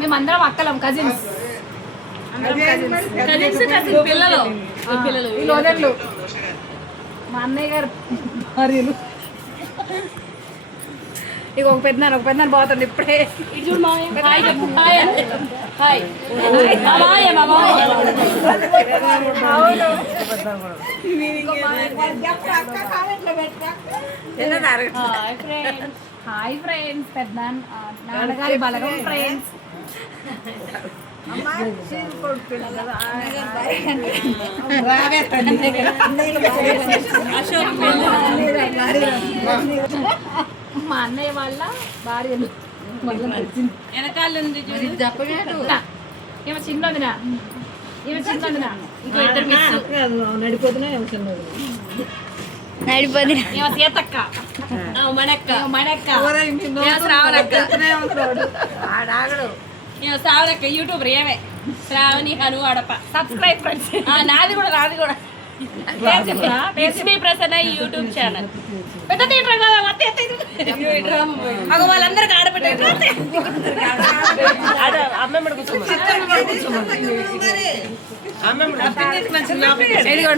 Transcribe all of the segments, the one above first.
మేమందరం అక్కలం కజిన్స్ పిల్లలు వీళ్ళు వదళ్ళు మా అన్నయ్య గారు భార్యలు. ఇక ఒక పెద్దనాన్న పోతుంది ఇప్పుడే. హాయ్ ఫ్రెండ్స్, పెద్ద నాన్నగారి బలగం ఫ్రెండ్స్. మా అన్నయ్య వాళ్ళ భార్యలు వెనకాల ఉంది చిన్నదినా ఇంకో ఇద్దరు నడిపోతున్నా సీతక్క మనక్క శ్రావణక్క యూట్యూబర్ ఏమే శ్రావణి హను అడప సబ్స్క్రైబ్ ఫ్రెండ్స్. నాది కూడా ప్రసన్న యూట్యూబ్ ఛానల్. పెద్ద థియేటర్ కదా వాళ్ళందరికీ ఆడబెట్టారు.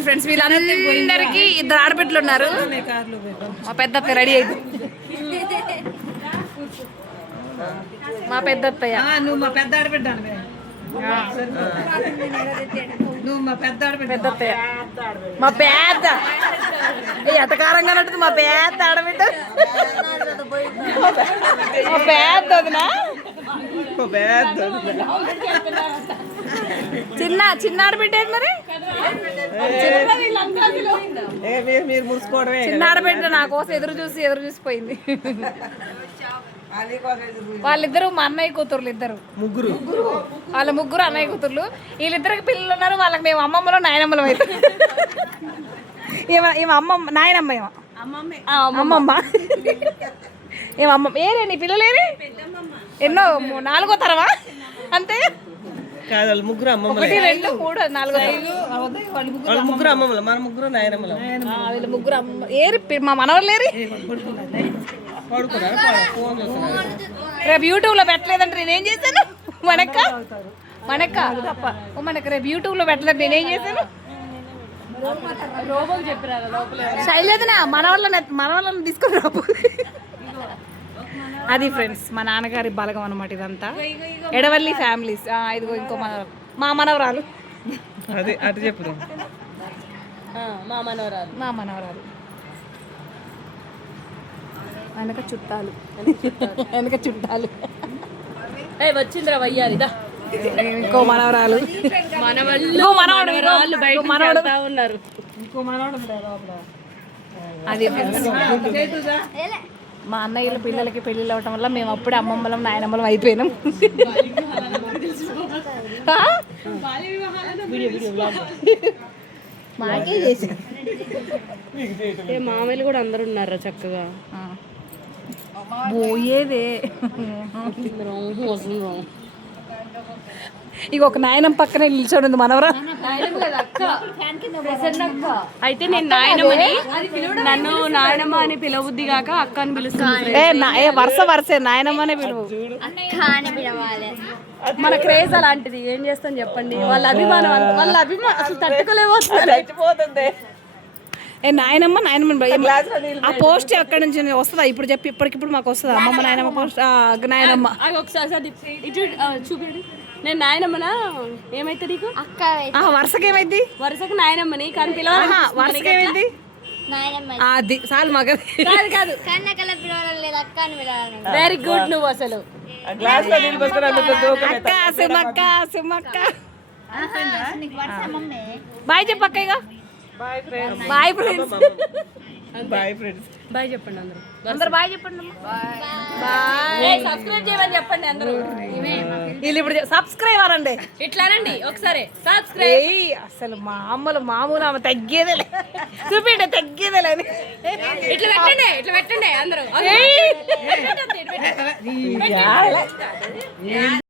ఫ్రెండ్స్ వీళ్ళందరికీ ఇద్దరు ఆడబిడ్డలు ఉన్నారు. మా పెద్ద రెడీ అయింది. మా పెద్ద అత్తయ్య. నువ్వు మా పెద్ద ఆడబిడ్డ, నువ్వు మా పెద్ద పెద్ద అత్తయ్య. మా పెద్ద ఎతకారంగా ఉంటుంది. మా పెద్ద ఆడబిడ్డ మా పెద్ద వదినా చిన్న ఆడబిడ్డ మరి చిన్న ఆడబిడ్డ నా కోసం ఎదురు చూసిపోయింది. వాళ్ళిద్దరు మా అన్నయ్య కూతుర్లు ఇద్దరు వాళ్ళ ముగ్గురు అన్నయ్య కూతుర్లు. వీళ్ళిద్దరికి పిల్లలు ఉన్నారు. వాళ్ళకి మేము అమ్మమ్మలో నాయనమ్మలో అయితే నాయనమ్మ అమ్మమ్మ ఏమమ్మ ఏరే నీ పిల్లలేరే ఎన్నో 4వ తరమా అంతే. ముగ్గురు అమ్మ, 1 2 3 4 ముగ్గురు అమ్మమ్మలు, మన ముగ్గురు నాయనమ్మలు. వీళ్ళు ముగ్గురు ఏరి మా మనవాళ్ళు ఏరి. రేపు యూట్యూబ్లో పెట్టలేదంటే నేనేం చేశాను? మనక్క రేపు యూట్యూబ్లో పెట్టలేదంటే నేనేం చేశాను? శైలేదనా మనవాళ్ళని తీసుకొని రాపు. అది ఫ్రెండ్స్ మా నాన్నగారి బలగం అనమాట ఇదంతా. ఎడవల్లి ఫ్యామిలీస్. ఇదిగో ఇంకో మా మనవరాలు. అదే అటు చెప్పుదాం. మా మనవరాలు వెనక చుట్టాలు వచ్చిందిరా వయ్యారిదా. ఇంకో మనవరాలు ఉన్నారు. అది మా అన్నయ్యల పిల్లలకి పెళ్ళిళ్ళు అవ్వటం వల్ల మేము అప్పుడే అమ్మమ్మలం నాయనమ్మలం అయిపోయినాం. మాకే చేసి మామయ్యలు కూడా అందరు ఉన్నారా చక్కగా పోయేదే. ఇక ఒక నాయనం పక్కనే నిల్చోండి మనవరా. అయితే నేను నాయనమ్మని, నన్ను నాయనమ్మ అని పిలవద్ది కాక అక్క అని పిలుస్తాను. వరుసే నాయనమ్మ అనే పిలువు. మన క్రేజ్ అలాంటిది. ఏం చేస్తాం చెప్పండి. వాళ్ళ అభిమానం అసలు తట్టుకోలేకపోతుంది. నాయనమ్మ ఆ పోస్ట్ ఎక్కడి నుంచి వస్తుందా? ఇప్పుడు చెప్పి ఇప్పటికిప్పుడు మాకు వస్తుందా అమ్మమ్మ నాయనమ్మ పోస్ట్? నాయనమ్మ ఒకసారి చూపండి. నేను నాయనమ్మనా ఏమైతే నీకు అక్క వరుసకి ఏమైంది? వరుసకు నాయనమ్మని కానీ పిలవాలి. వరుసకి ఏమైంది? అది చాలు మగ కాదు. Very good. నువ్వు అసలు బాయ్ చెప్పక్క. Bye friends. బాయ్ చెప్పండి అందరూ బాయ్ చెప్పండి. సబ్స్క్రైబ్ చేయమని చెప్పండి అందరూ. వీళ్ళు ఇప్పుడు సబ్స్క్రైబర్ అండి. ఇట్లానండి ఒకసారి సబ్స్క్రైబ్. అసలు మామూలు ఆమె తగ్గేదేలే. చూపిండి తగ్గేదేలే. ఇట్లా పెట్టండి అందరూ.